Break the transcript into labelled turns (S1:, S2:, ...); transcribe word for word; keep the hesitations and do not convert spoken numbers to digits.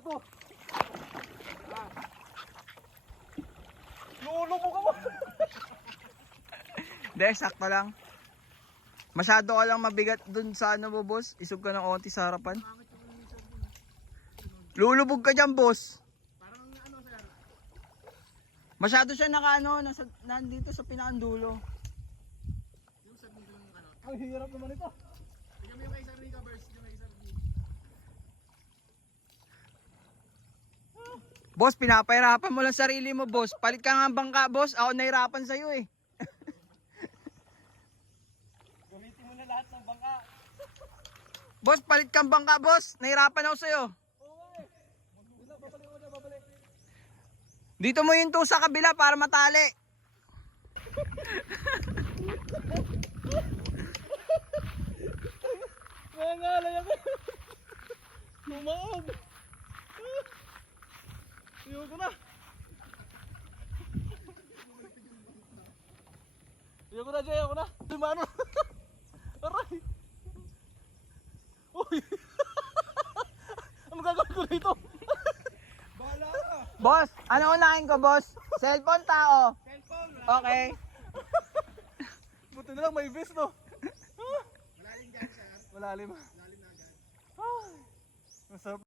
S1: to. Lulubog ako.
S2: Hindi, sakto lang. Masyado ka lang mabigat dun sa ano mo, boss. Isog ka ng onti sa harapan. Lulubog ka dyan, boss.
S1: Parang ano sir.
S2: Masyado siya naka ano, nasa, nandito sa pinakandulo.
S1: Yung sa dito yung ano. Ang hirap naman ito. Tingnan mo yung kay Sir Rica verse, yung kay Sir B.
S2: Boss, pinapahirapan mo lang sarili mo, boss. Palit ka nga ng bangka, boss. Ako nahirapan sa'yo eh.
S1: Gamitin mo na lahat ng bangka.
S2: Boss, palit kang bangka, boss. Nahirapan ako sa'yo.
S1: Oo nga eh. Wala, babalik ako na, babalik.
S2: Dito mo yung to sa kabila para matali.
S1: Mga ngalay ako. Lumaog. Ayoko na. Ayoko na, Jay. Ayoko na. Limano. Aray. Uy. Ano gagawin ko dito? Bahala ka.
S2: Boss, ano unahin ko, boss? Cellphone, tao?
S1: Cellphone.
S2: Okay.
S1: Buti na lang may vest, no? Malalim dyan, sir. Malalim. Malalim na agad. Masarap.